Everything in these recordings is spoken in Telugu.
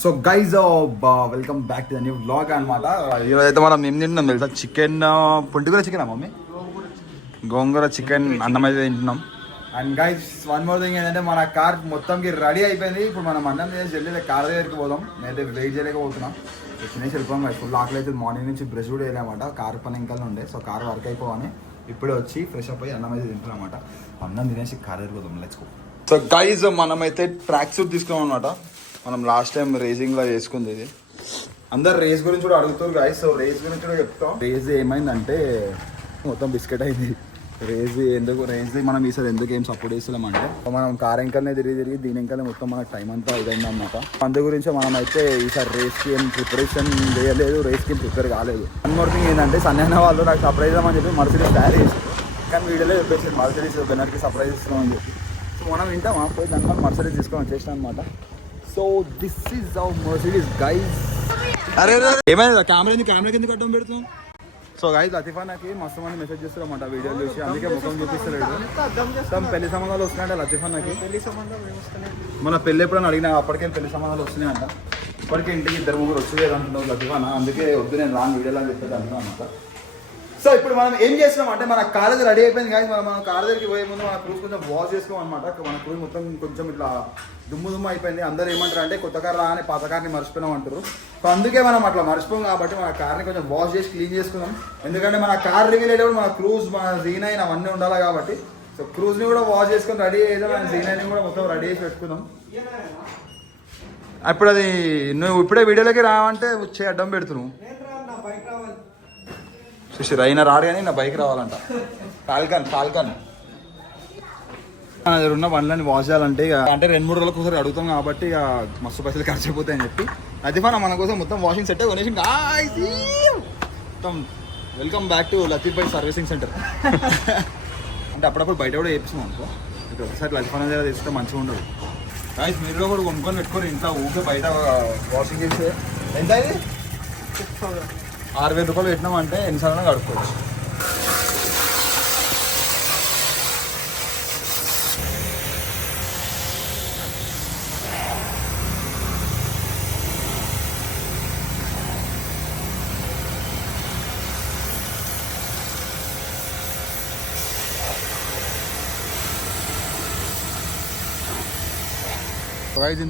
So guys welcome back to the new vlog అనమాట. ఈరోజైతే మనం ఏం తింటున్నాం తెలుసా? చికెన్ పుంటిగూర చికెన్ మమ్మీ, గోంగూర చికెన్ అన్నం అయితే తింటున్నాం. And guys one more thing ఏంటంటే మన కార్ మొత్తంకి రెడీ అయిపోయింది. ఇప్పుడు మనం అన్నం చేసి జల్దీ కార్ దగ్గరికి పోదాం. నేనైతే వెయిట్ చేయలేకపోతున్నాం. తినేసి వెళ్ళిపోయాం. ఫుల్ ఆకలి అయితే మార్నింగ్ నుంచి బ్రష్ కూడా వేయలేమాట. కార్ పని ఇంకా ఉండే, సో కార్ వర్క్ అయిపోవని ఇప్పుడే వచ్చి ఫ్రెష్ అప్ అయ్యి అన్నం అయితే తింటున్నాం అనమాట. అన్నం తినేసి కార్ దగ్గరికి పోదాం. Let's go. సో గైజ్ మనమైతే ట్రాక్ సూట్ తీసుకున్నాం అనమాట. మనం లాస్ట్ టైం రేసింగ్లో చేసుకుంది ఇది. అందరు రేస్ గురించి కూడా అడుగుతారు గాయస్. సో రేస్ గురించి కూడా చెప్తాం. రేస్ ఏమైందంటే మొత్తం బిస్కెట్ అయింది. రేస్ మనం ఈసారి ఎందుకు ఏం సపోర్ట్ చేస్తలేమంటే మనం కార్ ఎంకల్నే తిరిగి దీని ఎంకల్నే మొత్తం మనకు టైం అంతా ఇదైంది అనమాట. అందు గురించి మనం అయితే ఈసారి రేస్కి ఏం ప్రిపరేషన్ చేయలేదు, రేస్కి ఏం ప్రిపేర్ కాలేదు. వన్ మోర్ థింగ్ ఏంటంటే సన్నైన వాళ్ళు నాకు సర్ప్రైజ్ అని చెప్పి మర్సిడీస్ తయారు చేసి, కానీ వీడియోలో చెప్పేసి మర్సిడీస్ బెనర్కి సర్ప్రైజ్ ఇస్తున్నామని చెప్పి. సో మనం వింటాం పోయి దాంట్లో మర్సిడీస్ తీసుకొని వచ్చేసాం అనమాట. So this is our Mercedes guys. అరే ఏమైనా కెమెరా కింద కట్టడం పెడుతున్నాం. సో గైస్ లతీఫా నాకు మస్తు మంది మెసేజ్ చేస్తారన్నమాట వీడియోలు చూసి, అందుకే ముఖం చూపిస్తలేడు. పెళ్లి సంబంధాలు వస్తున్నాయంట లతీఫా నాకు. మన పెళ్ళి ఎప్పుడైనా అడిగినా అప్పటికే పెళ్లి సంబంధాలు వస్తున్నాయంట. ఇప్పటికే ఇంటికి 2-3 వచ్చేది అంటున్నావు లతీఫానా, అందుకే వద్దు నేను రాను వీడియోలో అని చెప్పేది అంటున్నాను అనమాట. సో ఇప్పుడు మనం ఏం చేస్తున్నాం అంటే మన కార్ దగ్గర రెడీ అయిపోయింది కానీ మనం కార్ దగ్గరికి పోయే ముందు మన క్రూజ్ కొంచెం వాష్ చేసుకోం అనమాట. మన క్రూజ్ మొత్తం కొంచెం ఇట్లా దుమ్ము అయిపోయింది. అందరూ ఏమంటారు అంటే కొత్త కార్ రాని పాత కార్ని మర్చిపోయినాం అంటారు. సో అందుకే మనం అట్లా మర్చిపోం కాబట్టి మన కార్ని కొంచెం వాష్ చేసి క్లీన్ చేసుకుందాం. ఎందుకంటే మన కార్ రివీల్ అయ్యేటప్పుడు మన క్రూజ్ మన జీనైన్ అవన్నీ ఉండాలి కాబట్టి. సో క్రూజ్ని కూడా వాష్ చేసుకొని రెడీ చేద్దాం. మన జీనైన్ కూడా మొత్తం రెడీ చేసి పెట్టుకుందాం. అప్పుడు అది నువ్వు ఇప్పుడే వీడియోలోకి రావంటే వచ్చే అడ్డం పెడుతున్నావు. చూసి రైనా రాడు కానీ నా బైక్ రావాలంట. ఫాల్కన్ నా దగ్గర ఉన్న బండ్లని వాష్ చేయాలంటే ఇక అంటే 2-3 రోజులకు ఒకసారి అడుగుతాం కాబట్టి ఇక మస్తు పైసలు ఖర్చు అయిపోతాయని చెప్పి లతీఫా మన కోసం మొత్తం వాషింగ్ సెట్ కొనేసి మొత్తం welcome back to Latif bike servicing centre. అంటే అప్పుడప్పుడు బయట కూడా చేపిస్తాం అనుకో. ఇక్కడ ఒకసారి లతీఫా దగ్గర తెస్తే మంచిగా ఉండదు. గాయ్స్ మీరు కూడా కొనుక్కొని పెట్టుకొని ఇంట్లో ఊకే బయట వాషింగ్ చేస్తే ఎంత అయింది? 6,000 రూపాయలు పెట్టినామంటే ఎన్నిసార్లు కడుక్కోవచ్చు.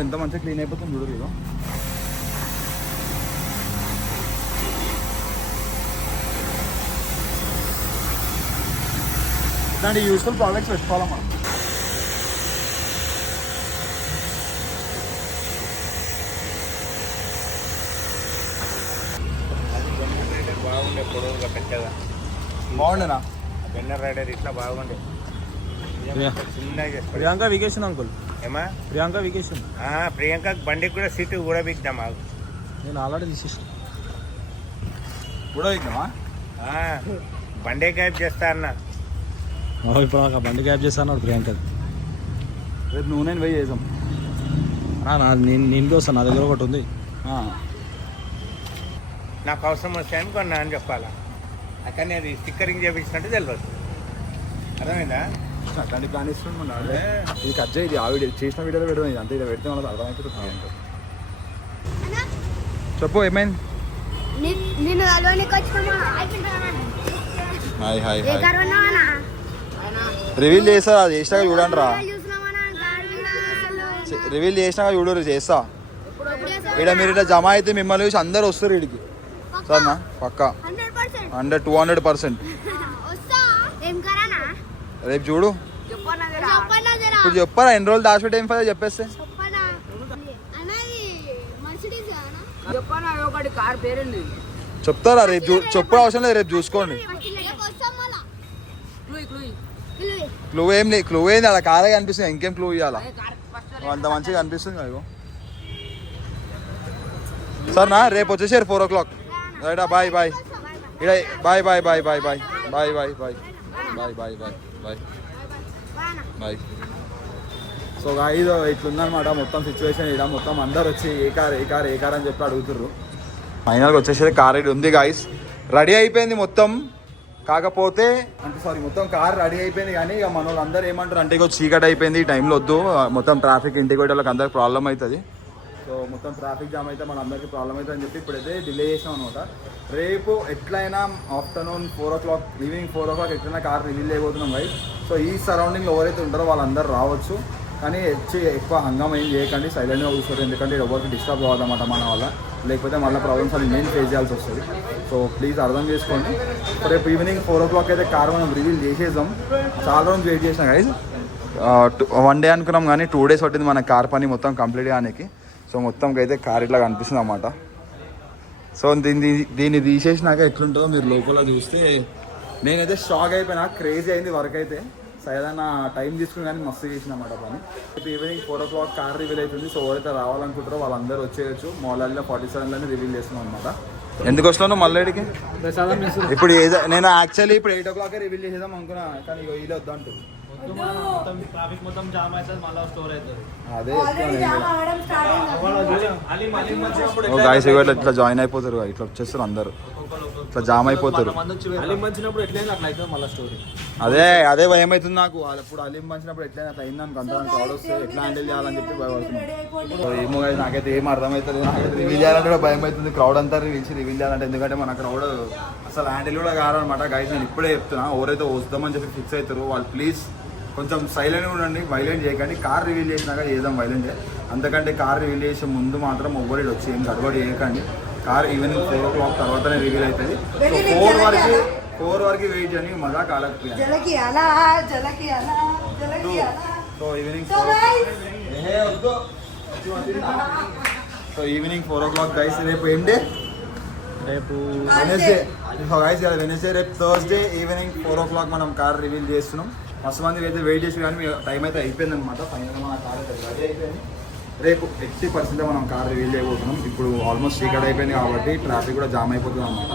ఎంత మంచిగా క్లీన్ అయిపోతుంది చూడరు ఇదో. ఇలాంటి యూస్ఫుల్ ప్రోడక్ట్స్ పెట్టుకోవాలి మనం. బాగుండే పొడవుగా పెట్టగా బాగుండేనా బెన్నర్ రైడర్ ఇట్లా బాగుండే. Priyanka vacation uncle. ఏమా ప్రియాంక వెకేషన్. ప్రియాంక బండికి కూడా సీటు కూడా బిగ్దాం. నేను ఆల్రెడీ తీసేసాను. కూడా ఇద్దామా? బండే క్యాబ్ చేస్తా అన్న. ఇప్పుడు నాకు బండి క్యాబ్ చేస్తాను ప్రియాంక. రేపు నువ్వు వెయ్యి చేద్దాం. నేను వస్తాను, నా దగ్గర ఒకటి ఉంది. నాకు అవసరం వస్తే అనుకున్నా అని చెప్పాలా. కానీ అది స్టిక్కరింగ్ చేయించినట్టు తెలియదు. అర్థమైందా? అట్లాంటి ప్లాన్ ఇస్తున్నాడు. ఇది కట్ చేయి. ఆ వీడియో చేసిన వీడియోలో పెడదాం. అంతే ఇలా పెడితే మనకు అర్థమైపోతుంది. చెప్పు ఏమైంది? హాయ్ హాయ్ రివీల్ చేస్తా. అది చేసినాక చూడండి రా. రివీల్ చేసినాక చూడరు చేస్తా. ఇక్కడ మీరు ఇట్లా జమ అయితే మిమ్మల్ని చూసి అందరు వస్తారు వీడికి. సరేనా? పక్కా 100-200%. రేపు చూడు. ఇప్పుడు చెప్పారా ఎన్ని రోజులు దాచిపెట్టి ఏం ఫైదా చెప్పేస్తే చెప్తారా? రేపు చెప్పు అవసరం లేదు, రేపు చూసుకోండి. క్లూ ఏం లేదు. క్లూ ఏంది? అలా కారే కనిపిస్తుంది, ఇంకేం క్లూ ఇవ్వాలా? అంత మంచిగా కనిపిస్తుంది కదా. సరేనా? రేపు వచ్చేసారు 4 o'clock. రైటా? Bye bye. ఇక్కడ bye bye bye bye bye bye bye bye bye bye bye bye bye. So guys ఇట్లుందనమాట మొత్తం సిచ్యువేషన్. ఇక్కడ మొత్తం అందరు వచ్చి ఏ కార్ అని చెప్పి అడుగుతుర్రు. ఫైనల్గా వచ్చేసరికి కార్ రెడీ ఉంది గాయ్స్. రెడీ అయిపోయింది మొత్తం. కాకపోతే అంటే మొత్తం కార్ రెడీ అయిపోయింది కానీ ఇక మన వాళ్ళందరూ ఏమంటారు అంటే ఇక చీకటి అయిపోయింది, ఈ టైంలో వద్దు, మొత్తం ట్రాఫిక్ ఇంటికి వెళ్ళి వాళ్ళకి అందరికి ప్రాబ్లం అవుతుంది. సో మొత్తం ట్రాఫిక్ జామ్ అయితే మన అందరికీ ప్రాబ్లం అవుతుంది అని చెప్పి ఇప్పుడైతే డిలే చేసాం అనమాట. రేపు ఎట్లయినా ఆఫ్టర్నూన్ 4 o'clock, ఈవినింగ్ 4 o'clock ఎట్లయినా కార్ రిలీజ్ చేయబోతున్నాం గైస్. సో ఈ సరౌండింగ్లో ఎవరైతే ఉంటారో వాళ్ళందరూ రావచ్చు, కానీ ఎక్కువ హంగామా ఏం చేయకండి, సైలెంట్గా కూర్చోరు. ఎందుకంటే ఎవరికి డిస్టర్బ్ కావద్దన్నమాట మన వల్ల, లేకపోతే మళ్ళీ ప్రాబ్లమ్స్ అని మెయిన్ ఫేస్ చేయాల్సి వస్తుంది. సో ప్లీజ్ అర్థం చేసుకోండి. రేపు ఈవినింగ్ 4 o'clock అయితే కార్ మనం రివీల్ చేసేద్దాం. చాలా రోజు వెయిట్ చేసినా గైస్, 1 day అనుకున్నాం కానీ 2 days పట్టింది మన కార్ పని మొత్తం కంప్లీట్ కానికి. సో మొత్తంకి అయితే కార్ ఇట్లా కనిపిస్తుంది అన్నమాట. సో దీన్ని తీసేసినాక ఎట్లుంటుందో మీరు లోపల చూస్తే నేనైతే షాక్ అయిపోయినా, క్రేజీ అయింది వర్క్ అయితే. సో ఏదైనా టైం తీసుకుని కానీ మస్తు చేసిన అన్నమాట పని. రేపు ఈవినింగ్ 4 o'clock కార్ రివీల్ అవుతుంది. సో ఎవరైతే రావాలనుకుంటారో వాళ్ళందరూ వచ్చేయచ్చు. మోలాల్లో 47లోనే రివీల్ చేస్తున్నాం అనమాట. ఎందుకు వస్తున్నాను మల్లేడికి ఇప్పుడు? నేను యాక్చువల్లీ ఇప్పుడు 8 o'clock రివీల్ చేసేద్దాం అనుకున్నా, కానీ ఇక ఇలా వద్దంటు ట్రాఫిక్ మొత్తం జామ్ అవుతుంది, మళ్ళీ స్టోర్ అవుతుంది. అదే గాయస్ ఇట్లా జాయిన్ అయిపోతారు, ఇట్లా వచ్చేస్తారు అందరు, ఇట్లా జామ్ అయిపోతారు. అదే భయం అవుతుంది నాకు. ఇప్పుడు అలీం పంచినప్పుడు ఎట్లయినా అట్లా అయింది అనుకో, అంత క్రౌడ్ వస్తే ఎట్లా హ్యాండిల్ చేయాలని చెప్పి భయపడుతున్నాను. ఏమో నాకైతే ఏం అర్థమవుతుంది, నాకైతే రివీల్ చేయాలంటే కూడా భయం అవుతుంది. క్రౌడ్ అంతా రివీల్ చేయాలంటే, ఎందుకంటే మన క్రౌడ్ అసలు హ్యాండిల్ కూడా కాదనమాట. గైస్ నేను ఇప్పుడే చెప్తున్నా, ఎవరైతే వస్తామని చెప్పి ఫిక్స్ అవుతారో వాళ్ళు ప్లీజ్ కొంచెం సైలెంట్గా ఉండండి, వైలెంట్ చేయకండి. కార్ రివీల్ చేసినాక చేద్దాం వైలెంట్. అంతకంటే కార్ రివీల్ చేసే ముందు మాత్రం ఎవ్వరు వచ్చి ఏం గడబడి చేయకండి. కార్ ఈవినింగ్ 4 o'clock తర్వాతనే రివీల్ అవుతుంది. సో 4 వరకు వెయిట్ చేయండి, మజా కాలకపోయా. So evening 4 o'clock guys. రేపు ఏం డే? రేపు వెనస్డే. వెనస్డే, రేపు థర్స్డే ఈవినింగ్ 4 o'clock మనం కార్ రివీల్ చేస్తున్నాం. మస్తు మంది అయితే వెయిట్ చేసి, కానీ టైం అయితే అయిపోయింది అనమాట. ఫైనల్గా మన కార్ అయితే రెడీ అయిపోయింది. రేపు 80% మనం కార్ రివీల్ చేయబోతున్నాం. ఇప్పుడు ఆల్మోస్ట్ చీకటి అయిపోయింది కాబట్టి ట్రాఫిక్ కూడా జామ్ అయిపోతుంది అనమాట.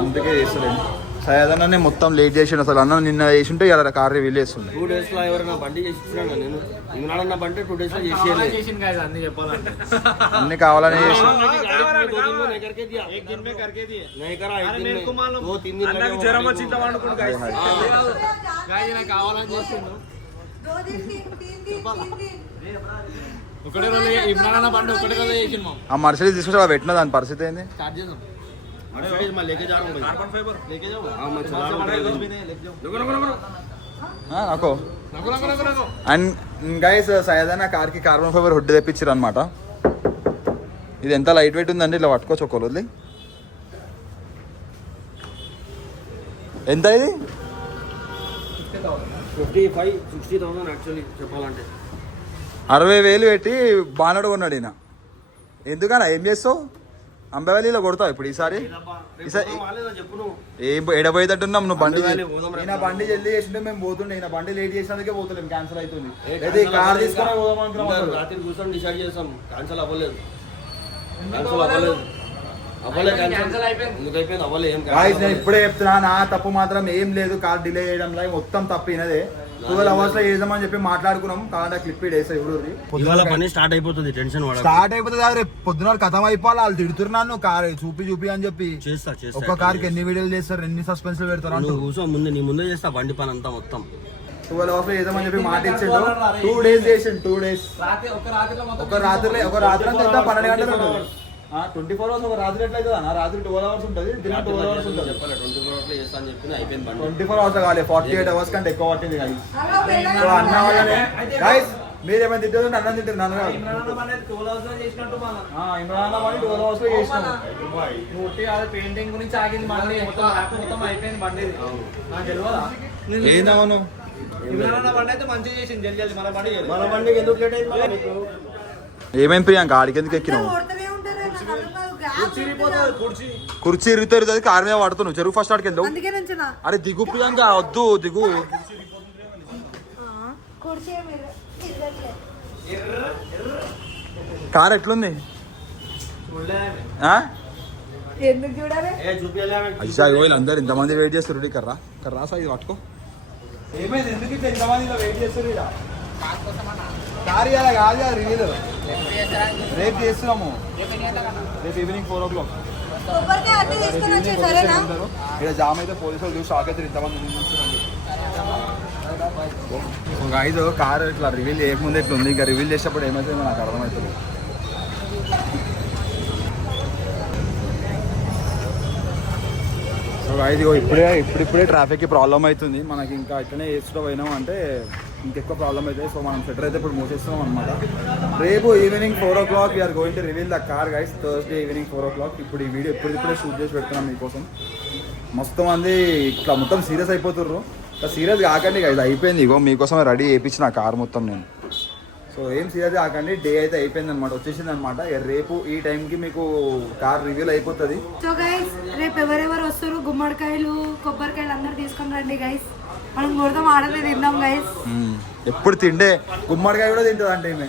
అందుకే చేస్తలేము. సైదన్న మొత్తం లేట్ చేసిండు. అసలు అన్న నిన్న చేసింటే ఇలా కార్ రివీల్ చేస్తుండే. 2 days లో ఎవరైనా బండి చేసినా నేను ఇన్నాడన్న బండి 2 days లో చేసేయాలి. అన్ని చెప్పాలంటే అన్ని కావాలని చేసి ఒకటే రోజు ఇమ్రాన్ అన్న బండి ఒకటే రోజు చేసిండు. ఆ మర్సిడీస్ తీసుకొచ్చి పెట్టిన దాని పరిస్థితి ఏంది? స్టార్ట్ చేద్దాం. అండ్ గైస్ సయదన్న కార్కి కార్బన్ ఫైబర్ హుడ్ తెప్పించారు అనమాట. ఇది ఎంత లైట్ వెయిట్ ఉందండి, ఇలా పట్టుకోవచ్చు ఒక రోజు. ఎంత ఇది? 55-60,000 యాక్చువల్లీ చెప్పాలంటే. 60,000 పెట్టి బానడు కొన్నాడు ఈయన. ఎందుకన్నా ఏం చేస్తావు? అంబేవల్లిలో కొడతావు ఇప్పుడు ఈసారి? ఎడబోయేటట్టున్నాం నువ్వు. బండి ఈయన బండి జల్దీ చేసింటే మేము పోతుండే, ఈయన బండి లేట్ చేసినందుకే పోతున్నాం, క్యాన్సిల్ అవుతుంది. కార్ తీసుకుని పోదాం రాత్రి కూర్చొని డిసైడ్ చేస్తాం, క్యాన్సిల్ అవ్వలేదు. నేను ఇప్పుడే చెప్తున్నా, నా తప్పు మాత్రం ఏం లేదు. కార్ డిలే చేయడంలో మొత్తం తప్పినదే. 12 hours లో చేద్దామని చెప్పి మాట్లాడుకున్నాం. కాదా క్లిప్ వేసా ఇప్పుడు పని స్టార్ట్ అయిపోతుంది. టెన్షన్ స్టార్ట్ అయిపోతుంది కాదు, రేపు పొద్దున కథం అయిపోవాలి. వాళ్ళు తిడుతున్నాను కార్ చూపి అని చెప్పి. చేస్తా ఒక్క కార్కి ఎన్ని వీడియోలు చేస్తారు, ఎన్ని సస్పెన్స్ పెడతారు. కూర్చో ముందు, నీ ముందే చేస్తా బండి పని అంతా మొత్తం. 12 hours లో చేద్దామని చెప్పి మాట ఇచ్చాడు. 2 days చేసిండు. 2 days ఒక రాత్రి అంతా 12 గంటలు ఉంటుంది. 24 hours ఒక రాత్రి ఎట్లయితే రాత్రి 12 hours ఉంటుంది, దిన 12 hours ఉంటుంది. 24 hours కావాలి, 48 hours కంటే ఎక్కువ పట్టింది. సో అన్న వాళ్ళనే గైస్, మీరేమైనా తింటారు అన్నం తింటారు. నన్ను కాదు, ఇమ్రాన్ బండి 12 hours లో చేసినాము. పెయింటింగ్ గురించి ఆగింది బండి, మొత్తం అయిపోయింది బండి. నాకు తెలియదా? ఏందమ్మను ఇమ్రాన్ బండి అయితే మంచిగా చేసింది. జల్ది మన బండికి ఎందుకు లేట్ అయింది? ఏమేం ప్రియాంక ఆడికి ఎందుకు ఎక్కినావు? కుర్చీ ఇరుగుతుంది, కారు మీద పడుతున్నావు. చెరువు ఫస్ట్ ఆడికి వెళ్దావు. అరే దిగు ప్రియాంక, వద్దు దిగు. కార్ ఎట్లుంది? అయ్యా వీళ్ళందరూ ఇంతమంది వెయిట్ చేస్తారు. కర్రా కర్రా సార్ ఇది పట్టుకో. ఏమైంది, ఎందుకు ఇట్లా ఇంతమంది వెయిట్ చేస్తారు? కార్ ఇలా కాదు, రివీల్ రేపు చేస్తున్నాము. రేపు ఈవినింగ్ 4 o'clock. ఇక్కడ జామ్ అయితే పోలీసు వాళ్ళు చూసి షాక్ అయితే ఇంతమంది. ఒక 5 కార్ ఇట్లా రివీల్ చేయకముందు ఇట్లా ఉంది, ఇంకా రివీల్ చేసేటప్పుడు ఏమైతే నాకు అర్థమవుతుంది. ఇది ఇప్పుడే ట్రాఫిక్కి ప్రాబ్లం అవుతుంది మనకి. ఇంకా ఇట్లనే వేస్తూ పోయినాం అంటే ఇంకెక్కువ ప్రాబ్లం అవుతుంది. సో మనం షట్టర్ అయితే ఇప్పుడు మూసేస్తున్నాం అనమాట. రేపు evening 4 o'clock we are going to reveal the car guys. Thursday evening 4 o'clock. ఇప్పుడు ఈ వీడియో ఇప్పుడే షూట్ చేసి పెడుతున్నాం మీకోసం. మొత్తం మంది ఇట్లా మొత్తం సీరియస్ అయిపోతుర్రు. సీరియస్ కాకండి గైస్, అయిపోయింది. ఇగో మీకోసం రెడీ చేయించిన కార్ మొత్తం నేను. సో ఏం సీరియస్ కాకండి, డే అయితే అయిపోయింది అనమాట, వచ్చేసింది అనమాట. రేపు ఈ టైంకి మీకు కార్ రివీల్ అయిపోతుంది. సో గైస్ రేపు ఎవరెవరు వస్తారు, గుమ్మడికాయలు కొబ్బరికాయలు అందరు తీసుకొని రండి గైస్. మనం కొడతాం, ఆడనే తిందాం గైస్. ఎప్పుడు తిండే గుమ్మడికాయ కూడా తింటుంది అంటే ఈమె.